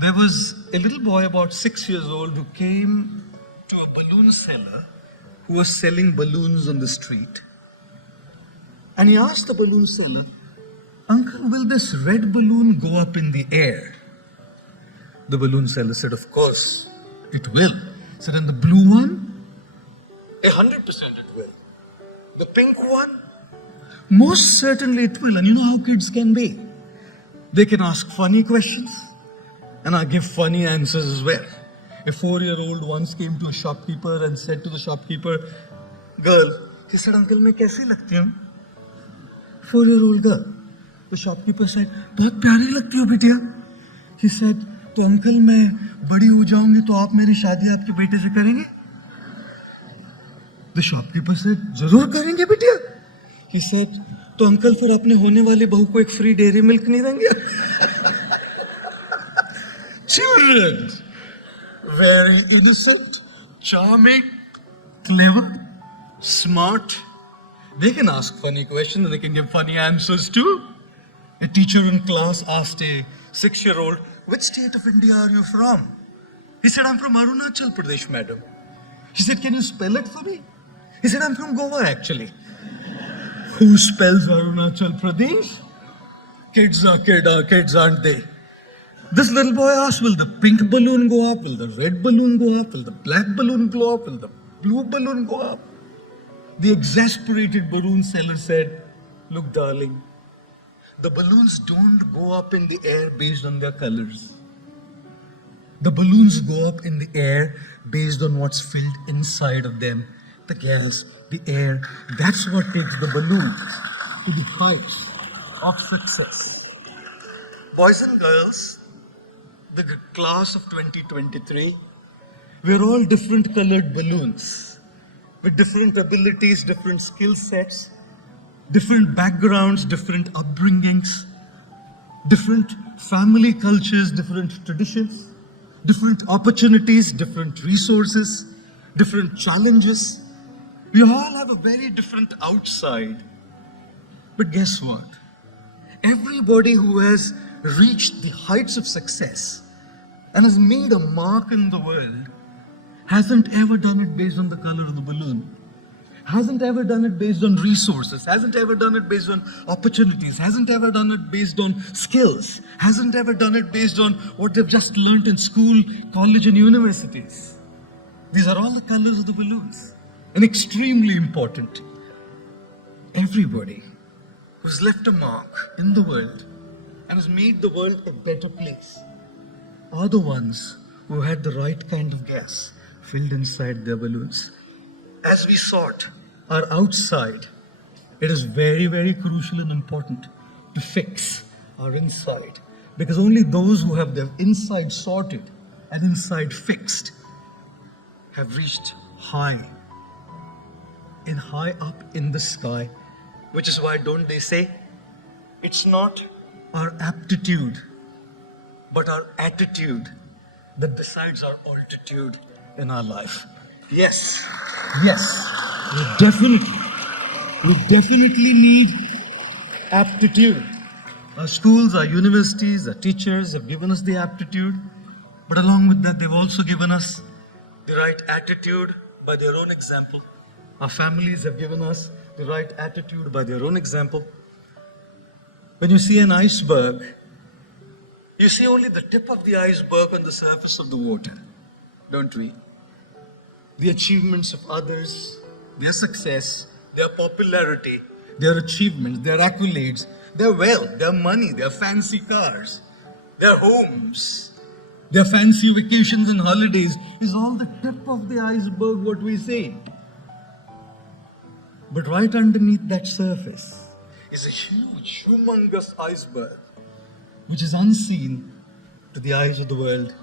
There was a little boy about 6 years old who came to a balloon seller who was selling balloons on the street. And he asked the balloon seller, "Uncle, will this red balloon go up in the air?" The balloon seller said, "Of course, it will." He said, "And the blue one?" 100% it will. The pink one? Most certainly it will. And you know how kids can be. They can ask funny questions and I give funny answers as well. A 4-year-old once came to a shopkeeper and said to the shopkeeper, "Girl," he said, "Uncle, मैं कैसी लगती हूँ?" 4-year-old girl. The shopkeeper said, "बहुत प्यारी लगती हो बिटिया." He said, "तो अंकल मैं बड़ी हो जाऊंगी तो आप मेरी शादी आपके बेटे से करेंगे?" The shopkeeper said, "जरूर करेंगे बिटिया." He said, "तो अंकल फिर अपने होने वाली बहू को एक फ्री डेयरी मिल्क नहीं देंगे?" Children, very innocent, charming, clever, smart. They can ask funny questions and they can give funny answers too. A teacher in class asked a 6-year-old, "Which state of India are you from?" He said, "I'm from Arunachal Pradesh, madam." She said, "Can you spell it for me?" He said, "I'm from Goa, actually." Who spells Arunachal Pradesh? Kids are kids, aren't they? This little boy asked, "Will the pink balloon go up? Will the red balloon go up? Will the black balloon go up? Will the blue balloon go up?" The exasperated balloon seller said, "Look, darling, the balloons don't go up in the air based on their colors. The balloons go up in the air based on what's filled inside of them. The gas, the air, that's what takes the balloon to the heights of success." Boys and girls, the class of 2023, we're all different colored balloons with different abilities, different skill sets, different backgrounds, different upbringings, different family cultures, different traditions, different opportunities, different resources, different challenges. We all have a very different outside. But guess what? Everybody who has reached the heights of success and has made a mark in the world hasn't ever done it based on the color of the balloon, hasn't ever done it based on resources, hasn't ever done it based on opportunities, hasn't ever done it based on skills, hasn't ever done it based on what they've just learnt in school, college and universities. These are all the colors of the balloons. And extremely important, everybody who's left a mark in the world and has made the world a better place are the ones who had the right kind of gas filled inside their balloons. As we sort our outside, it is very, very crucial and important to fix our inside, because only those who have their inside sorted and inside fixed have reached high up in the sky. Which is why, don't they say, it's not our aptitude but our attitude that decides our altitude in our life. Yes, we definitely need aptitude. Our schools, our universities, our teachers have given us the aptitude, but along with that, they've also given us the right attitude by their own example. Our families have given us the right attitude by their own example. When you see an iceberg, you see only the tip of the iceberg on the surface of the water, don't we? The achievements of others, their success, their popularity, their achievements, their accolades, their wealth, their money, their fancy cars, their homes, their fancy vacations and holidays is all the tip of the iceberg, what we say. But right underneath that surface is a huge, humongous iceberg, which is unseen to the eyes of the world.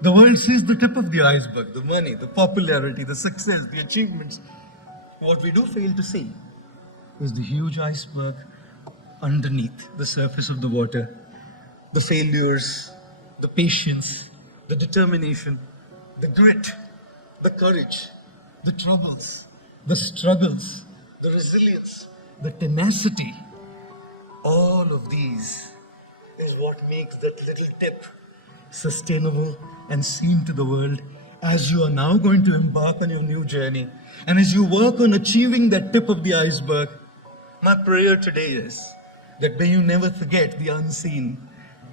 The world sees the tip of the iceberg, the money, the popularity, the success, the achievements. What we do fail to see is the huge iceberg underneath the surface of the water. The failures, the patience, the determination, the grit, the courage, the troubles, the struggles, the resilience, the tenacity, all of these is what makes that little tip sustainable, and seen to the world as you are now going to embark on your new journey. And as you work on achieving that tip of the iceberg, my prayer today is that may you never forget the unseen.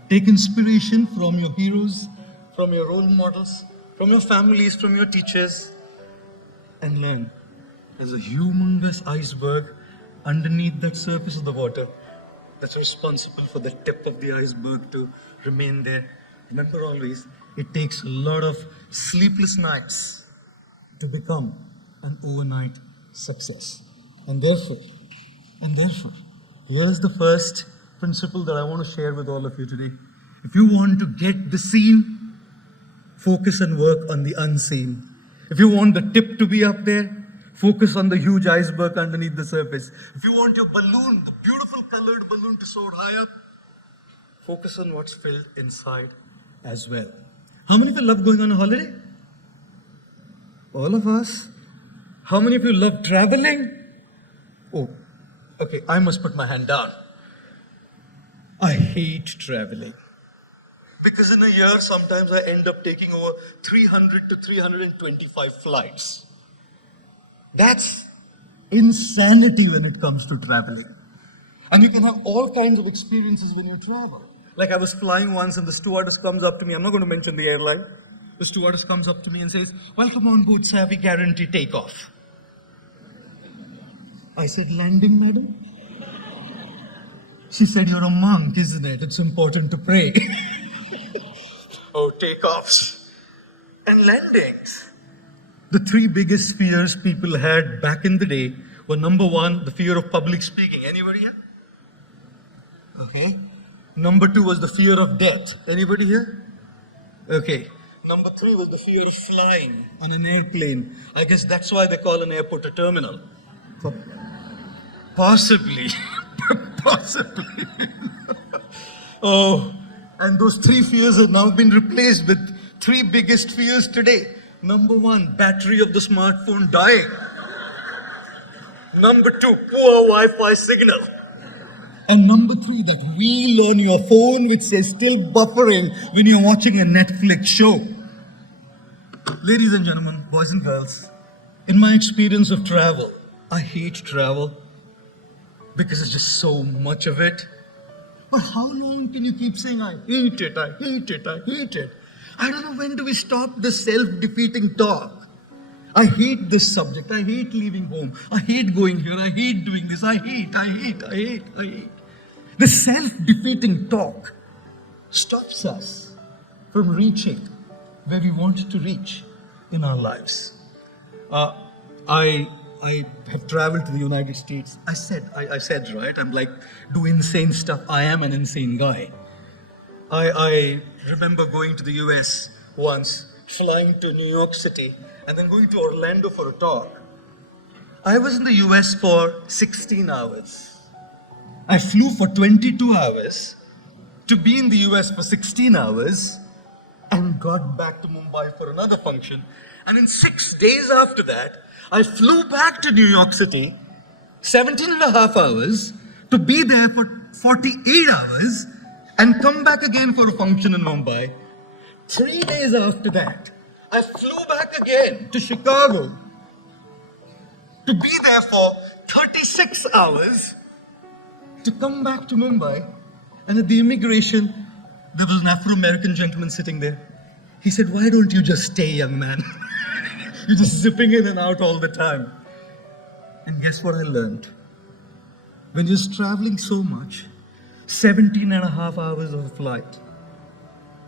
Take inspiration from your heroes, from your role models, from your families, from your teachers, and learn. There's a humongous iceberg underneath that surface of the water that's responsible for the tip of the iceberg to remain there. Remember always, it takes a lot of sleepless nights to become an overnight success. And therefore, here's the first principle that I want to share with all of you today. If you want to get the seen, focus and work on the unseen. If you want the tip to be up there, focus on the huge iceberg underneath the surface. If you want your balloon, the beautiful colored balloon, to soar high up, focus on what's filled inside as well. How many of you love going on a holiday? All of us. How many of you love traveling? Oh, okay, I must put my hand down. I hate traveling. Because in a year, sometimes I end up taking over 300 to 325 flights. That's insanity when it comes to traveling. And you can have all kinds of experiences when you travel. Like I was flying once and the stewardess comes up to me, I'm not going to mention the airline. The stewardess comes up to me and says, "Welcome on board, sir, we guarantee takeoff." I said, "Landing, madam?" She said, "You're a monk, isn't it? It's important to pray." Oh, takeoffs and landings. The three biggest fears people had back in the day were, number one, the fear of public speaking. Anybody here? Okay. Number two was the fear of death. Anybody here? Okay. Number three was the fear of flying on an airplane. I guess that's why they call an airport a terminal. Possibly. Possibly. Oh, and those three fears have now been replaced with three biggest fears today. Number one, battery of the smartphone dying. Number two, poor Wi-Fi signal. And number three, that reel on your phone which says still buffering when you're watching a Netflix show. Ladies and gentlemen, boys and girls, in my experience of travel, I hate travel because it's just so much of it. But how long can you keep saying, "I hate it, I hate it, I hate it"? I don't know, when do we stop the self-defeating talk? I hate this subject, I hate leaving home, I hate going here, I hate doing this, I hate. The self-defeating talk stops us from reaching where we want to reach in our lives. I have traveled to the United States. I said, right? I'm like, do insane stuff. I am an insane guy. I remember going to the US once, flying to New York City, and then going to Orlando for a talk. I was in the US for 16 hours. I flew for 22 hours to be in the US for 16 hours and got back to Mumbai for another function. And in 6 days after that, I flew back to New York City, 17 and a half hours, to be there for 48 hours and come back again for a function in Mumbai. 3 days after that, I flew back again to Chicago to be there for 36 hours to come back to Mumbai. And at the immigration, there was an Afro-American gentleman sitting there. He said, "Why don't you just stay, young man? You're just zipping in and out all the time." And guess what I learned? When you're traveling so much, 17 and a half hours of a flight,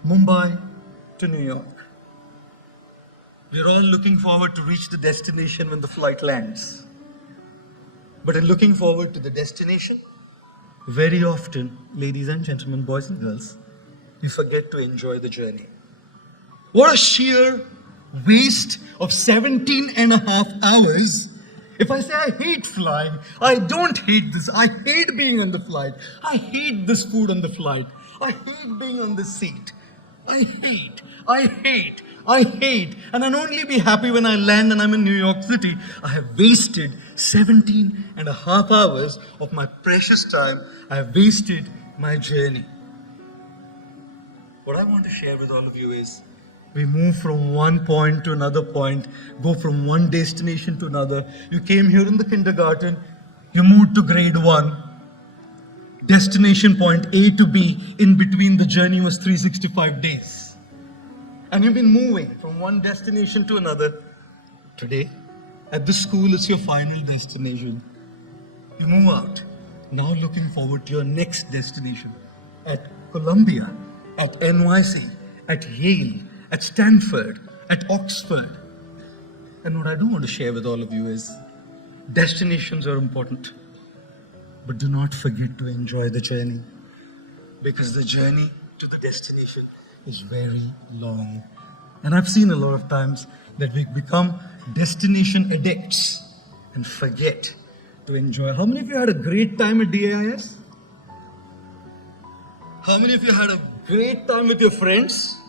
Mumbai to New York. We're all looking forward to reach the destination when the flight lands. But in looking forward to the destination, very often, ladies and gentlemen, boys and girls, you forget to enjoy the journey. What a sheer waste of 17 and a half hours. If I say I hate flying, I don't hate this. I hate being on the flight. I hate this food on the flight. I hate being on the seat. I hate. And I'll only be happy when I land and I'm in New York City. I have wasted 17 and a half hours of my precious time. I have wasted my journey. What I want to share with all of you is we move from one point to another point, go from one destination to another. You came here in the kindergarten, you moved to grade 1. Destination point A to B, in between the journey was 365 days. And you've been moving from one destination to another. Today, at this school, it's your final destination. You move out, now looking forward to your next destination. At Columbia, at NYC, at Yale, at Stanford, at Oxford. And what I do want to share with all of you is, destinations are important, but do not forget to enjoy the journey, because the journey to the destination is very long. And I've seen a lot of times that we become destination addicts and forget to enjoy. How many of you had a great time at DAIS? How many of you had a great time with your friends?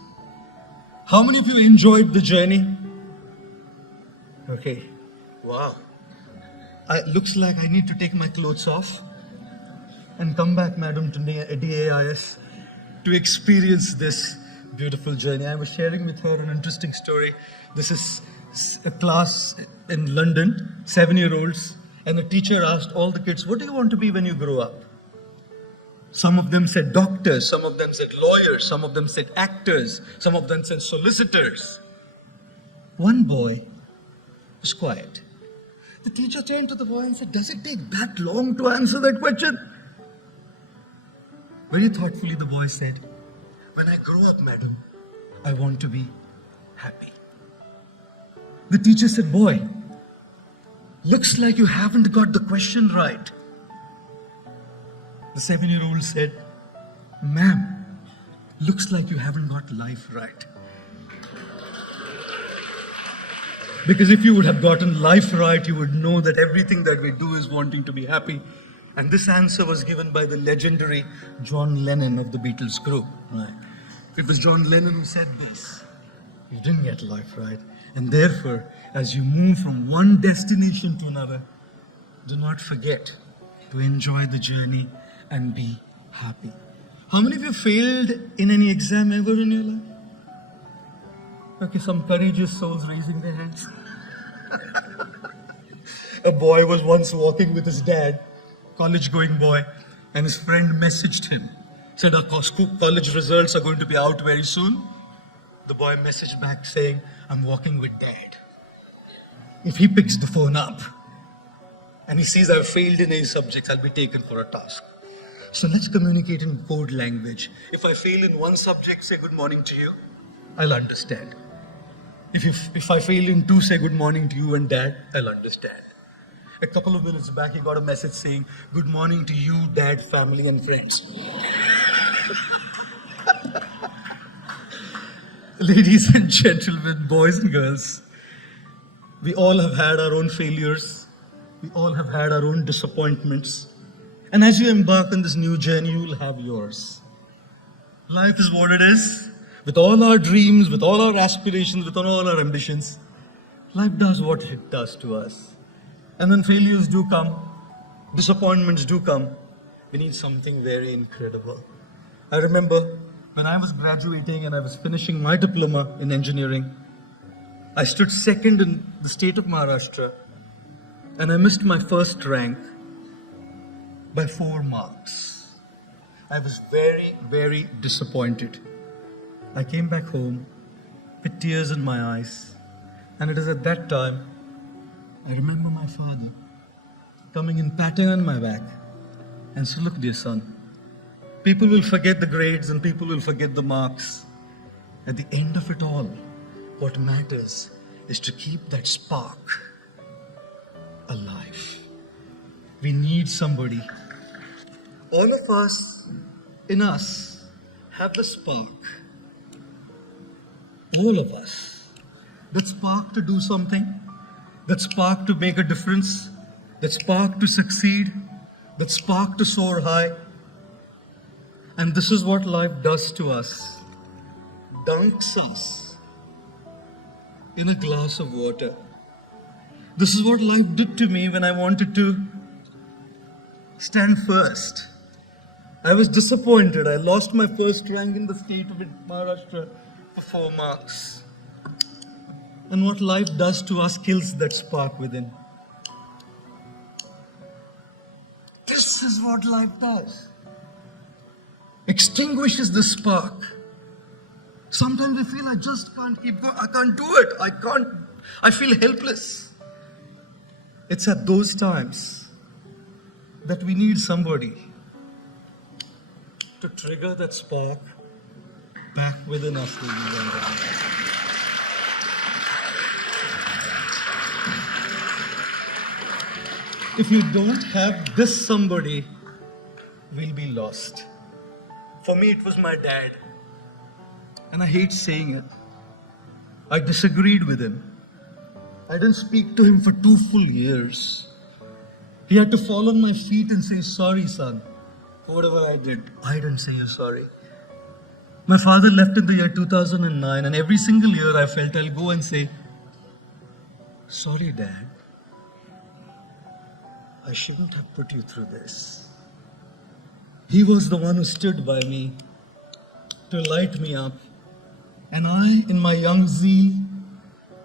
How many of you enjoyed the journey? Okay, wow. Looks like I need to take my clothes off and come back, madam, to DAIS to experience this beautiful journey. I was sharing with her an interesting story. This is a class in London, 7-year-olds, and the teacher asked all the kids, what do you want to be when you grow up? Some of them said doctors, some of them said lawyers, some of them said actors, some of them said solicitors. One boy was quiet. The teacher turned to the boy and said, does it take that long to answer that question? Very thoughtfully, the boy said, when I grow up, madam, I want to be happy. The teacher said, boy, looks like you haven't got the question right. The 7-year-old said, ma'am, looks like you haven't got life right. Because if you would have gotten life right, you would know that everything that we do is wanting to be happy. And this answer was given by the legendary John Lennon of the Beatles group. Right? It was John Lennon who said this. You didn't get life right. And therefore, as you move from one destination to another, do not forget to enjoy the journey and be happy. How many of you failed in any exam ever in your life? Okay, some courageous souls raising their hands. A boy was once walking with his dad, college-going boy, and his friend messaged him. Said, our college results are going to be out very soon. The boy messaged back saying, I'm walking with dad. If he picks the phone up and he sees I've failed in any subjects, I'll be taken for a task. So let's communicate in code language. If I fail in one subject, say good morning to you, I'll understand. If I fail in 2, say good morning to you and dad, I'll understand. A couple of minutes back, he got a message saying, good morning to you, dad, family, and friends. Ladies and gentlemen, boys and girls, we all have had our own failures. We all have had our own disappointments. And as you embark on this new journey, you will have yours. Life is what it is. With all our dreams, with all our aspirations, with all our ambitions, life does what it does to us. And when failures do come, disappointments do come, we need something very incredible. I remember when I was graduating and I was finishing my diploma in engineering, I stood second in the state of Maharashtra and I missed my first rank by 4 marks. I was very, very disappointed. I came back home with tears in my eyes, and it is at that time I remember my father coming and patting on my back and said, look, dear son, people will forget the grades and people will forget the marks. At the end of it all, what matters is to keep that spark alive. We need somebody. All of us, in us, have the spark. All of us. That spark to do something, that spark to make a difference, that spark to succeed, that spark to soar high. And this is what life does to us. Dunks us in a glass of water. This is what life did to me when I wanted to stand first. I was disappointed. I lost my first rank in the state of Maharashtra for 4 marks. And what life does to us kills that spark within. This is what life does. Extinguishes the spark. Sometimes I feel I just can't keep going. I can't do it. I feel helpless. It's at those times that we need somebody to trigger that spark back within us. If you don't have this somebody, we'll be lost. For me, it was my dad. And I hate saying it. I disagreed with him. I didn't speak to him for 2 full years. He had to fall on my feet and say, sorry, son, for whatever I did. I didn't say you're sorry. My father left in the year 2009, and every single year I felt I'll go and say, sorry, Dad. I shouldn't have put you through this. He was the one who stood by me to light me up. And I, in my young zeal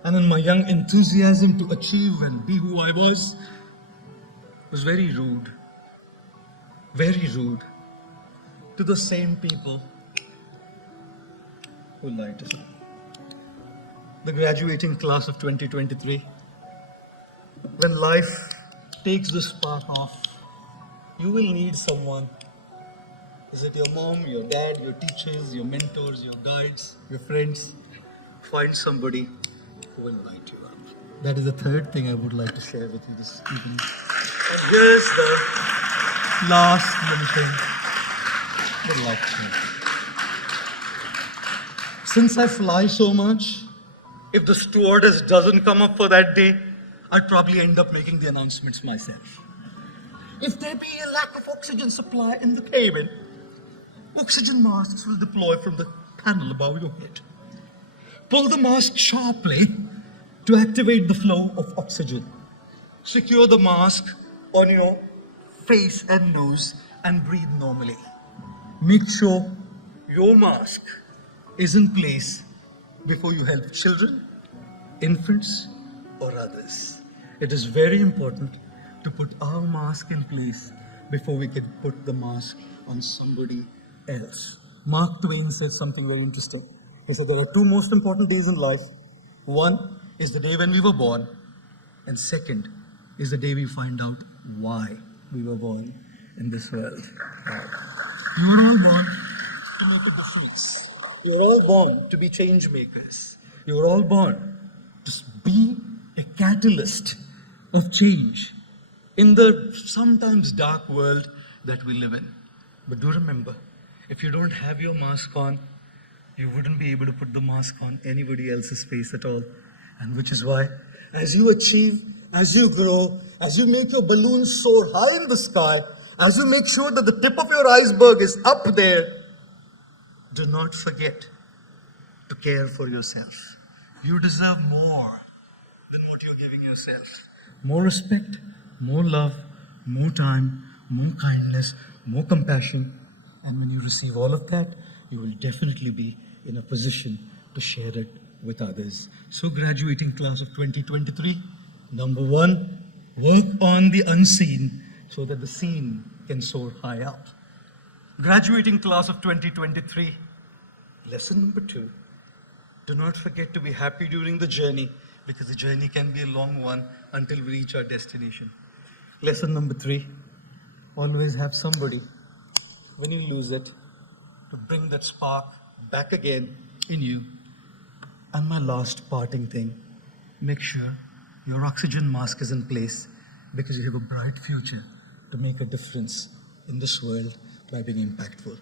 and in my young enthusiasm to achieve and be who I was very rude to the same people who lied to me. The graduating class of 2023, when life takes the spark off, you will need someone. Is it your mom, your dad, your teachers, your mentors, your guides, your friends? Find somebody who will light you up. That is the third thing I would like to share with you this evening. And here's the last little thing. The last thing. Since I fly so much, if the stewardess doesn't come up for that day, I'd probably end up making the announcements myself. If there be a lack of oxygen supply in the cabin, oxygen masks will deploy from the panel above your head. Pull the mask sharply to activate the flow of oxygen. Secure the mask on your face and nose and breathe normally. Make sure your mask is in place before you help children, infants, or others. It is very important to put our mask in place before we can put the mask on somebody else. Mark Twain said something very interesting. He said there are 2 most important days in life. One is the day when we were born, and second is the day we find out why we were born in this world. You were all born to make a difference. You were all born to be change makers. You were all born to be a catalyst of change in the sometimes dark world that we live in. But do remember, if you don't have your mask on, you wouldn't be able to put the mask on anybody else's face at all. And which is why, as you achieve, as you grow, as you make your balloon soar high in the sky, as you make sure that the tip of your iceberg is up there, do not forget to care for yourself. You deserve more than what you're giving yourself. More respect, more love, more time, more kindness, more compassion. And when you receive all of that, you will definitely be in a position to share it with others. So graduating class of 2023, number 1, work on the unseen so that the seen can soar high up. Graduating class of 2023, lesson number 2, do not forget to be happy during the journey, because the journey can be a long one until we reach our destination. Lesson number 3, always have somebody, when you lose it, to bring that spark back again in you. And my last parting thing, make sure your oxygen mask is in place, because you have a bright future to make a difference in this world by being impactful.